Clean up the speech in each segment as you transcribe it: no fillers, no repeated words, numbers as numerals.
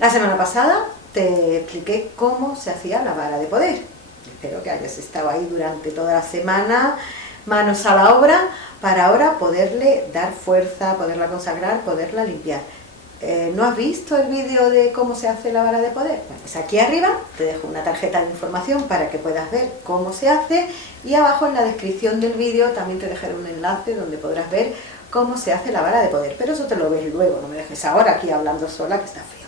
La semana pasada te expliqué cómo se hacía la vara de poder. Espero que hayas estado ahí durante toda la semana, manos a la obra, para ahora poderle dar fuerza, poderla consagrar, poderla limpiar. ¿No has visto el vídeo de cómo se hace la vara de poder? Bueno, pues aquí arriba te dejo una tarjeta de información para que puedas ver cómo se hace, y abajo en la descripción del vídeo también te dejaré un enlace donde podrás ver cómo se hace la vara de poder, pero eso te lo ves luego, no me dejes ahora aquí hablando sola, que está feo.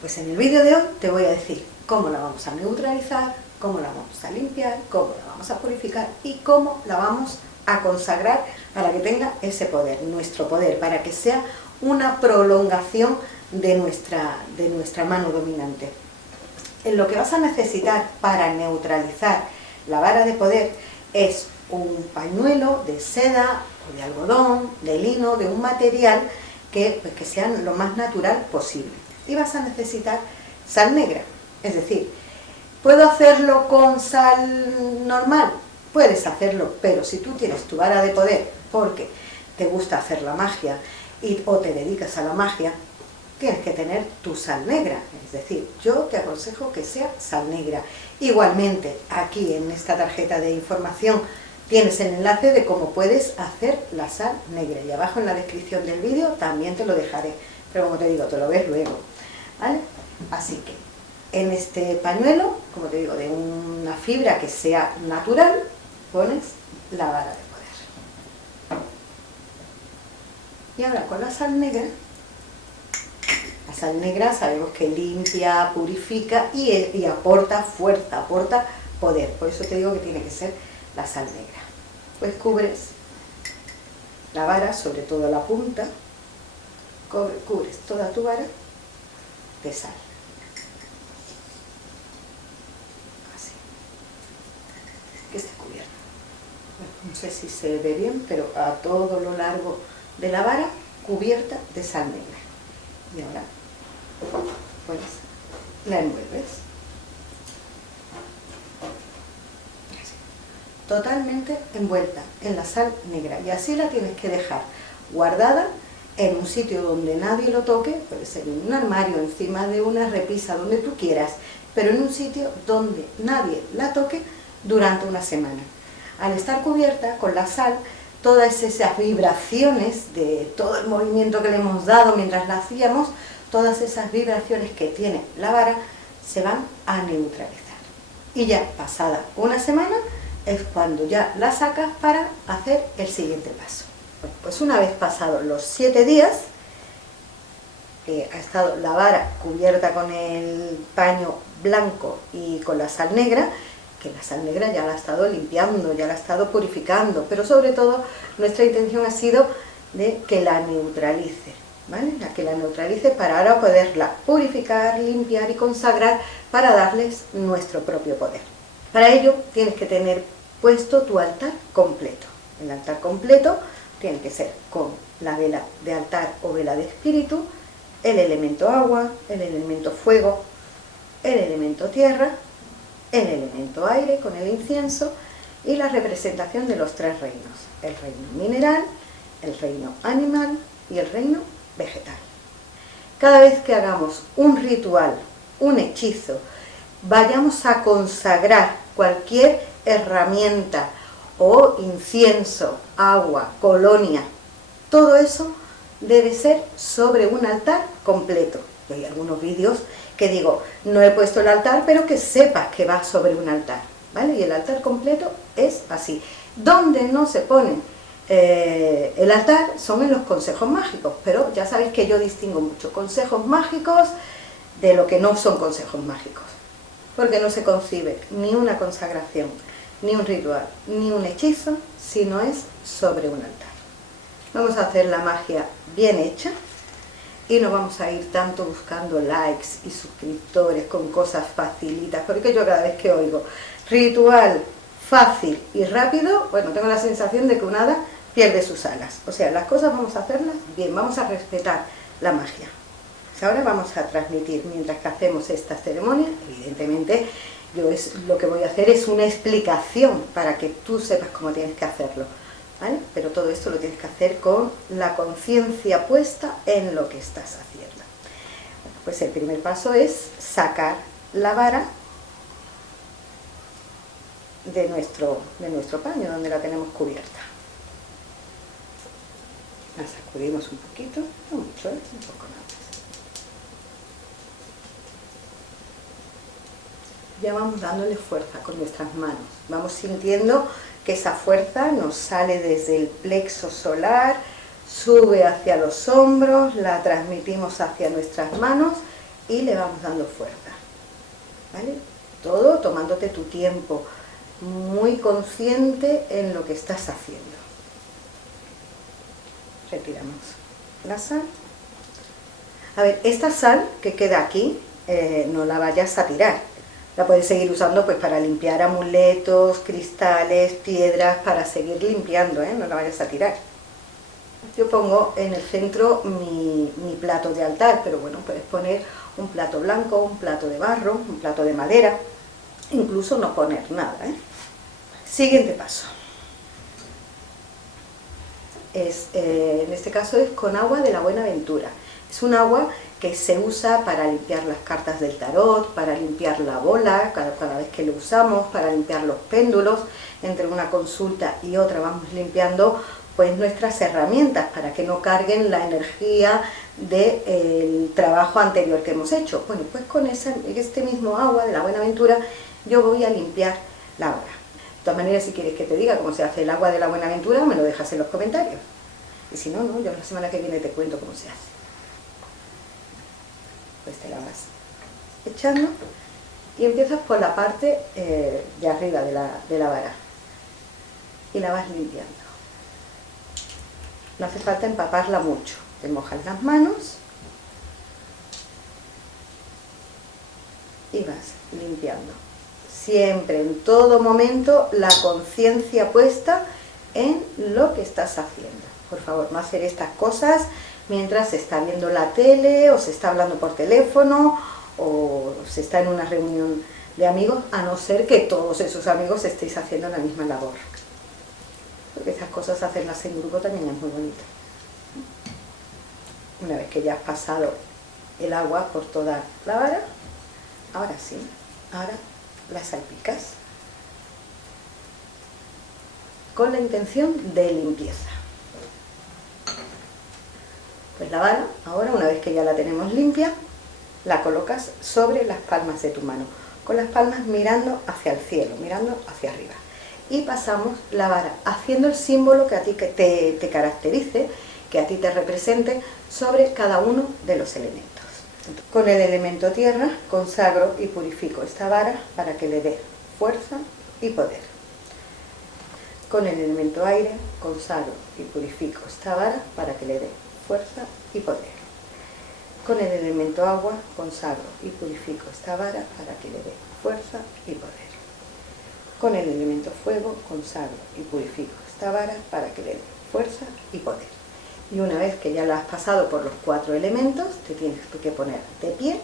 Pues en el vídeo de hoy te voy a decir cómo la vamos a neutralizar, cómo la vamos a limpiar, cómo la vamos a purificar y cómo la vamos a consagrar para que tenga ese poder, nuestro poder, para que sea una prolongación de nuestra mano dominante. En lo que vas a necesitar para neutralizar la vara de poder es un pañuelo de seda o de algodón, de lino, de un material que sea lo más natural posible. Y vas a necesitar sal negra, es decir, ¿puedo hacerlo con sal normal? Puedes hacerlo, pero si tú tienes tu vara de poder porque te gusta hacer la magia o te dedicas a la magia, tienes que tener tu sal negra, es decir, yo te aconsejo que sea sal negra. Igualmente, aquí en esta tarjeta de información tienes el enlace de cómo puedes hacer la sal negra, y abajo en la descripción del vídeo también te lo dejaré, pero como te digo, te lo ves luego, ¿vale? Así que en este pañuelo, como te digo, de una fibra que sea natural, pones la vara de poder. Y ahora con la sal negra sabemos que limpia, purifica y aporta fuerza, aporta poder. Por eso te digo que tiene que ser la sal negra. Pues cubres la vara, sobre todo la punta, cubres toda tu vara de sal. Así. Que esté cubierta. Bueno, no sé si se ve bien, pero a todo lo largo de la vara cubierta de sal negra. Y ahora pues la envuelves así, totalmente envuelta en la sal negra, y así la tienes que dejar guardada en un sitio donde nadie lo toque. Puede ser en un armario, encima de una repisa, donde tú quieras, pero en un sitio donde nadie la toque durante una semana. Al estar cubierta con la sal, todas esas vibraciones de todo el movimiento que le hemos dado mientras la hacíamos, todas esas vibraciones que tiene la vara se van a neutralizar. Y ya pasada una semana es cuando ya la sacas para hacer el siguiente paso. Bueno, pues una vez pasados los 7 días, que ha estado la vara cubierta con el paño blanco y con la sal negra, que la sal negra ya la ha estado limpiando, ya la ha estado purificando, pero sobre todo nuestra intención ha sido de que la neutralice, ¿vale? Que la neutralice para ahora poderla purificar, limpiar y consagrar para darles nuestro propio poder. Para ello tienes que tener puesto tu altar completo. El altar completo tiene que ser con la vela de altar o vela de espíritu, el elemento agua, el elemento fuego, el elemento tierra, el elemento aire con el incienso y la representación de los 3 reinos: el reino mineral, el reino animal y el reino vegetal. Cada vez que hagamos un ritual, un hechizo, vayamos a consagrar cualquier herramienta o incienso, agua, colonia, todo eso debe ser sobre un altar completo. Hay algunos vídeos que digo, no he puesto el altar, pero que sepas que va sobre un altar, ¿vale? Y el altar completo es así. Donde no se pone el altar son en los consejos mágicos, pero ya sabéis que yo distingo mucho consejos mágicos de lo que no son consejos mágicos, porque no se concibe ni una consagración, ni un ritual, ni un hechizo, si no es sobre un altar. Vamos a hacer la magia bien hecha, y no vamos a ir tanto buscando likes y suscriptores con cosas facilitas, porque yo cada vez que oigo ritual fácil y rápido, bueno, tengo la sensación de que un hada pierde sus alas. O sea, las cosas vamos a hacerlas bien, vamos a respetar la magia. Pues ahora vamos a transmitir, mientras que hacemos esta ceremonia, evidentemente lo que voy a hacer es una explicación para que tú sepas cómo tienes que hacerlo, ¿vale? Pero todo esto lo tienes que hacer con la conciencia puesta en lo que estás haciendo. Bueno, Pues el primer paso es sacar la vara de nuestro paño, donde la tenemos cubierta. La sacudimos un poquito, no mucho, un poco nada más. Ya vamos dándole fuerza con nuestras manos. Vamos sintiendo que esa fuerza nos sale desde el plexo solar, sube hacia los hombros, la transmitimos hacia nuestras manos y le vamos dando fuerza. ¿Vale? Todo tomándote tu tiempo, muy consciente en lo que estás haciendo. Retiramos la sal. A ver, esta sal que queda aquí, no la vayas a tirar. La puedes seguir usando pues para limpiar amuletos, cristales, piedras, para seguir limpiando, no la vayas a tirar. Yo pongo en el centro mi plato de altar, pero bueno, puedes poner un plato blanco, un plato de barro, un plato de madera, incluso no poner nada. Siguiente paso. En este caso es con agua de la Buenaventura. Es un agua que se usa para limpiar las cartas del tarot, para limpiar la bola, cada vez que lo usamos, para limpiar los péndulos. Entre una consulta y otra vamos limpiando pues nuestras herramientas para que no carguen la energía del trabajo anterior que hemos hecho. Bueno, pues con este mismo agua de la Buenaventura yo voy a limpiar la vara. De todas maneras, si quieres que te diga cómo se hace el agua de la Buenaventura, me lo dejas en los comentarios. Y si no, yo la semana que viene te cuento cómo se hace. Pues te la vas echando y empiezas por la parte de arriba de la vara y la vas limpiando. No hace falta empaparla mucho. Te mojas las manos y vas limpiando. Siempre, en todo momento, la conciencia puesta en lo que estás haciendo. Por favor, no hacer estas cosas mientras se está viendo la tele, o se está hablando por teléfono, o se está en una reunión de amigos, a no ser que todos esos amigos estéis haciendo la misma labor. Porque esas cosas, hacerlas en grupo también es muy bonito. Una vez que ya has pasado el agua por toda la vara, ahora sí, ahora la salpicas con la intención de limpieza. Pues la vara, ahora una vez que ya la tenemos limpia, la colocas sobre las palmas de tu mano, con las palmas mirando hacia el cielo, mirando hacia arriba. Y pasamos la vara haciendo el símbolo que a ti te caracterice, que a ti te represente sobre cada uno de los elementos. Con el elemento tierra consagro y purifico esta vara para que le dé fuerza y poder. Con el elemento aire consagro y purifico esta vara para que le dé fuerza y poder. Con el elemento agua consagro y purifico esta vara para que le dé fuerza y poder. Con el elemento fuego consagro y purifico esta vara para que le dé fuerza y poder. Y una vez que ya la has pasado por los 4 elementos, te tienes que poner de pie.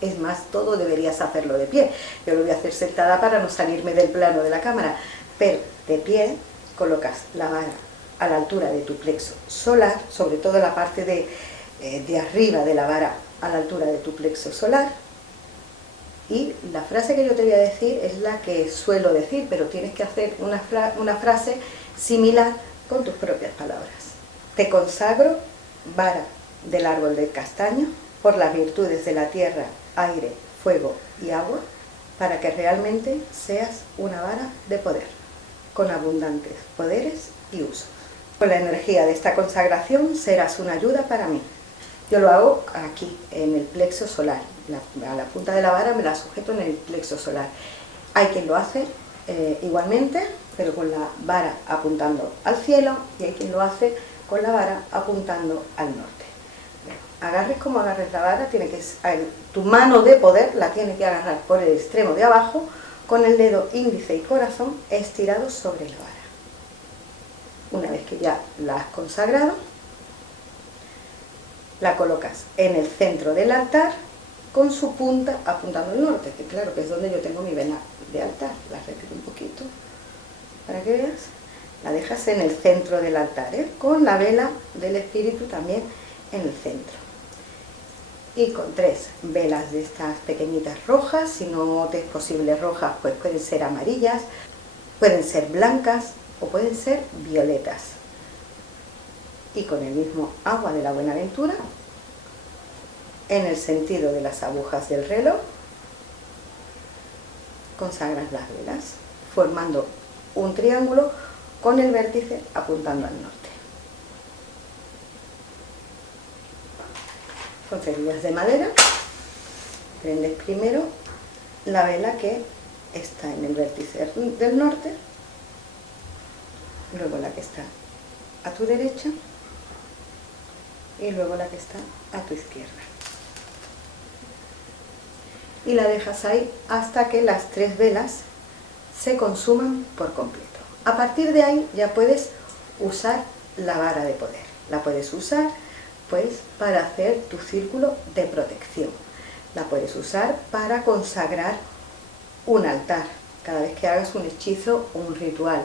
Es más, todo deberías hacerlo de pie. Yo lo voy a hacer sentada para no salirme del plano de la cámara, pero de pie colocas la vara a la altura de tu plexo solar, sobre todo la parte de arriba de la vara a la altura de tu plexo solar. Y la frase que yo te voy a decir es la que suelo decir, pero tienes que hacer una frase similar con tus propias palabras. Te consagro, vara del árbol del castaño, por las virtudes de la tierra, aire, fuego y agua, para que realmente seas una vara de poder, con abundantes poderes y usos. Con la energía de esta consagración serás una ayuda para mí. Yo lo hago aquí, en el plexo solar. A la punta de la vara me la sujeto en el plexo solar. Hay quien lo hace igualmente, pero con la vara apuntando al cielo, y hay quien lo hace con la vara apuntando al norte. Agarres como agarres la vara, tu mano de poder la tiene que agarrar por el extremo de abajo, con el dedo índice y corazón estirados sobre la vara. Una vez que ya la has consagrado, la colocas en el centro del altar con su punta apuntando al norte, que claro que es donde yo tengo mi vela de altar. La retiro un poquito para que veas. La dejas en el centro del altar, con la vela del espíritu también en el centro. y con 3 velas de estas pequeñitas rojas. Si no te es posible rojas, pues pueden ser amarillas, pueden ser blancas o pueden ser violetas. Y con el mismo agua de la Buenaventura, en el sentido de las agujas del reloj, consagras las velas, formando un triángulo con el vértice apuntando al norte. Con cerillas de madera, prendes primero la vela que está en el vértice del norte, luego la que está a tu derecha y luego la que está a tu izquierda. Y la dejas ahí hasta que las 3 velas se consuman por completo. A partir de ahí ya puedes usar la vara de poder. La puedes usar pues para hacer tu círculo de protección. La puedes usar para consagrar un altar, cada vez que hagas un hechizo o un ritual.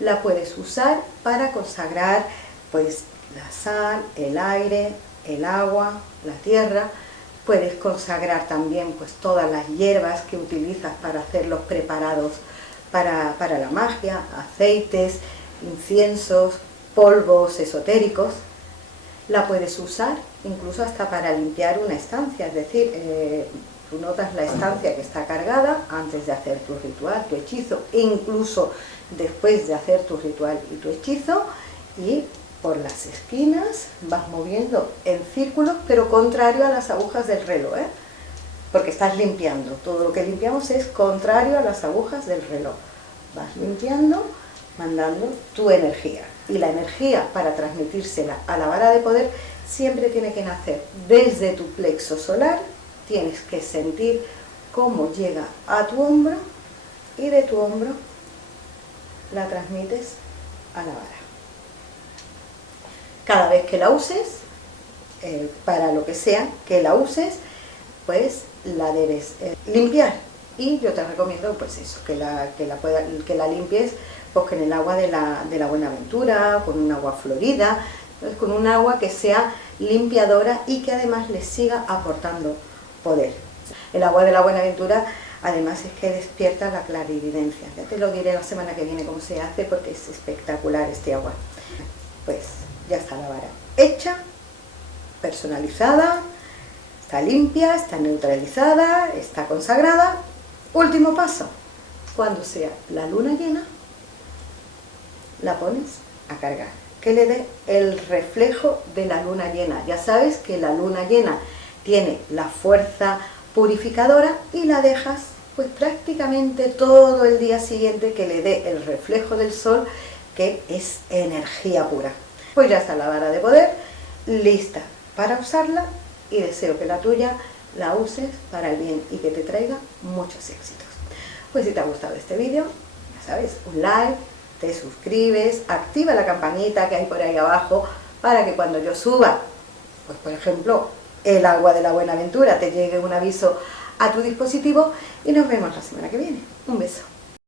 La puedes usar para consagrar pues la sal, el aire, el agua, la tierra. Puedes consagrar también pues todas las hierbas que utilizas para hacer los preparados para la magia, aceites, inciensos, polvos esotéricos. La puedes usar incluso hasta para limpiar una estancia, es decir, tú notas la estancia que está cargada antes de hacer tu ritual, tu hechizo, e incluso después de hacer tu ritual y tu hechizo, y por las esquinas vas moviendo en círculos, pero contrario a las agujas del reloj, porque estás limpiando. Todo lo que limpiamos es contrario a las agujas del reloj. Vas limpiando, mandando tu energía. Y la energía, para transmitírsela a la vara de poder, siempre tiene que nacer desde tu plexo solar. Tienes que sentir cómo llega a tu hombro y de tu hombro la transmites a la vara. Cada vez que la uses, para lo que sea que la uses, pues la debes limpiar. Y yo te recomiendo pues eso, que la limpies pues con el agua de la Buenaventura, con un agua florida, pues, con un agua que sea limpiadora y que además le siga aportando poder. El agua de la Buenaventura además es que despierta la clarividencia. Ya te lo diré la semana que viene cómo se hace, porque es espectacular este agua. Pues ya está la vara hecha, personalizada, está limpia, está neutralizada, está consagrada. Último paso, cuando sea la luna llena, la pones a cargar, que le dé el reflejo de la luna llena. Ya sabes que la luna llena tiene la fuerza purificadora y la dejas pues prácticamente todo el día siguiente que le dé el reflejo del sol, que es energía pura. Pues ya está la vara de poder lista para usarla, y deseo que la tuya la uses para el bien y que te traiga muchos éxitos. Pues si te ha gustado este vídeo, ya sabes, un like, te suscribes, activa la campanita que hay por ahí abajo para que cuando yo suba, pues por ejemplo, el agua de la Buenaventura, te llegue un aviso a tu dispositivo, y nos vemos la semana que viene. Un beso.